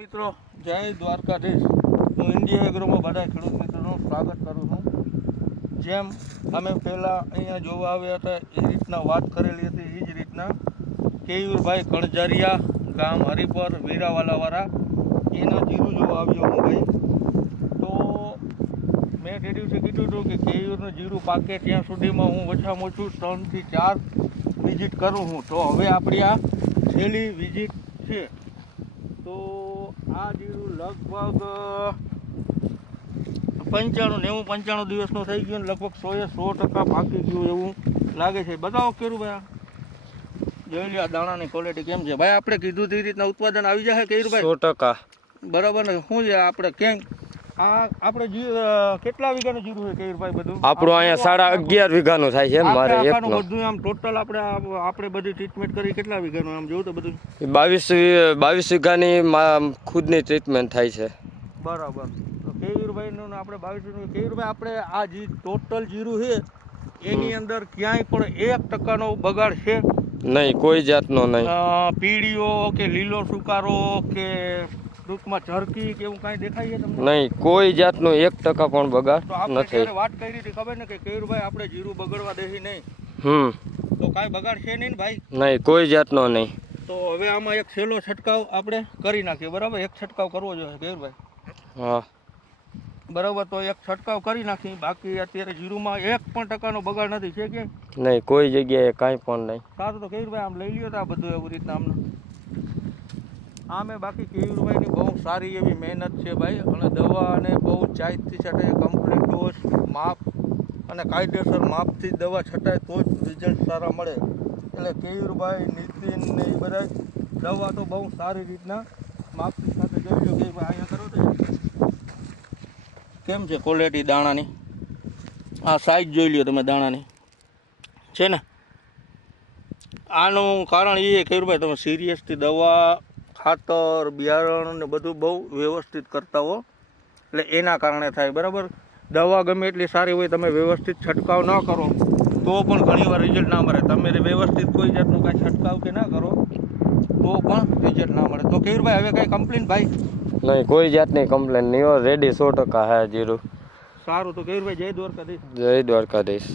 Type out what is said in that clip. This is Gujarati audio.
મિત્રો જય દ્વારકાધીશ। હું ઇન્ડિયા એગ્રોમાં બધા ખેડૂત મિત્રોનું સ્વાગત કરું છું। જેમ અમે પહેલાં અહીંયા જોવા આવ્યા હતા એ રીતના વાત કરેલી હતી, એ જ રીતના કેયુરભાઈ કણજારિયા ગામ હરિપર વીરાવાલાવાળા એના જીરું જોવા આવ્યો હું ભાઈ। તો મેં તે દિવસે કીધું હતું કે કેયુરનું જીરું પાકે ત્યાં સુધીમાં હું ઓછામાં ઓછું 3 થી 4 વિઝિટ કરું છું। તો હવે આપણી આ છેલ્લી વિઝિટ છે। તો આ જીરું લગભગ 95 દિવસનું થઈ ગયું, લગભગ 100% પાકી ગયું એવું લાગે છે। બતાવો કેરું ભાઈ, જોઈ લો આ દાણાની ક્વોલિટી કેમ છે ભાઈ। આપણે કીધું તે રીતના ઉત્પાદન આવી જશે કેરું ભાઈ? 100% બરાબર ને? શું છે આપણે કેમ આ આપણે કેટલા વીઘાનું જીરું છે કેયુરભાઈ? બધું આપણું અહીંયા 11.5 વીઘાનું થાય છે મારે એકનું। બધું આમ ટોટલ આપણે બધી ટ્રીટમેન્ટ કરી કેટલા વીઘાનું આમ જોયું તો બધું 22 વીઘાની ખુદની ટ્રીટમેન્ટ થાય છે। બરાબર। તો કેયુરભાઈનું આપણે 22 કેયુરભાઈ આપણે આ જે ટોટલ જીરું છે એની અંદર ક્યાંય પણ 1% બગાડ છે નહીં? કોઈ જાતનો નહીં। પીળીઓ કે લીલો સુકારો કે ટૂંકમાં ઝરકી કે એવું કાંઈ દેખાય છે તમને? નહીં, કોઈ જાતનો 1% પણ બગાડ તો આપણે નથી। ત્યારે વાત કરી હતી ખબર ને કે કેયુરભાઈ આપણે જીરું બગડવા દેહી નહીં, તો કાંઈ બગાડ છે નહીં ને ભાઈ? નહીં, કોઈ જાતનો નહીં। તો હવે આમાં એક છેલ્લો છંટકાવ આપણે કરી નાખીએ, બરાબર? એક છંટકાવ કરવો જોઈએ કેયુરભાઈ? હા બરાબર, તો એક છંટકાવ કરી નાખી। બાકી અત્યારે જીરુંમાં 1% બગાડ નથી છે કે નહીં? કોઈ જગ્યાએ કાંઈ પણ નહીં। સારું, તો કેયુરભાઈ આમ લઈ લ્યો તો આ બધું એવી રીતના આમને આમે બાકી કેયુરભાઈની બહુ સારી એવી મહેનત છે ભાઈ, અને દવા અને બહુ ચાઈથી છટાય, કમ્પ્લીટ ડોઝ માપ અને કાયદેસર માપથી દવા છટાય તો જ રિઝલ્ટ સારા મળે। એટલે કેયુરભાઈ, નીતિન ને એ બધા દવા તો બહુ સારી રીતના માપની સાથે જોઈ લો કે ભાઈ અહીંયા કરો તો કેમ છે ક્વોલિટી દાણાની। આ સાઈઝ જોઈ લ્યો તમે દાણાની છે ને। આનું કારણ એ કેયુરભાઈ તમે સિરિયસથી દવા, ખાતર, બિયારણ ને બધું બહુ વ્યવસ્થિત કરતા હો, એટલે એના કારણે થાય। બરાબર, દવા ગમે એટલી સારી હોય, તમે વ્યવસ્થિત છંટકાવ ન કરો તો પણ ઘણીવાર રિઝલ્ટ ના મળે। તમે વ્યવસ્થિત કોઈ જાતનું કાંઈ છંટકાવ કે ના કરો તો પણ રિઝલ્ટ ના મળે। તો કેયુરભાઈ હવે કાંઈ કમ્પ્લેન ભાઈ? નહીં, કોઈ જાતની કમ્પ્લેન નહીં। રેડી 100% હે જીરું। સારું, તો કેયુરભાઈ જય દ્વારકાધીશ। જય દ્વારકાધીશ।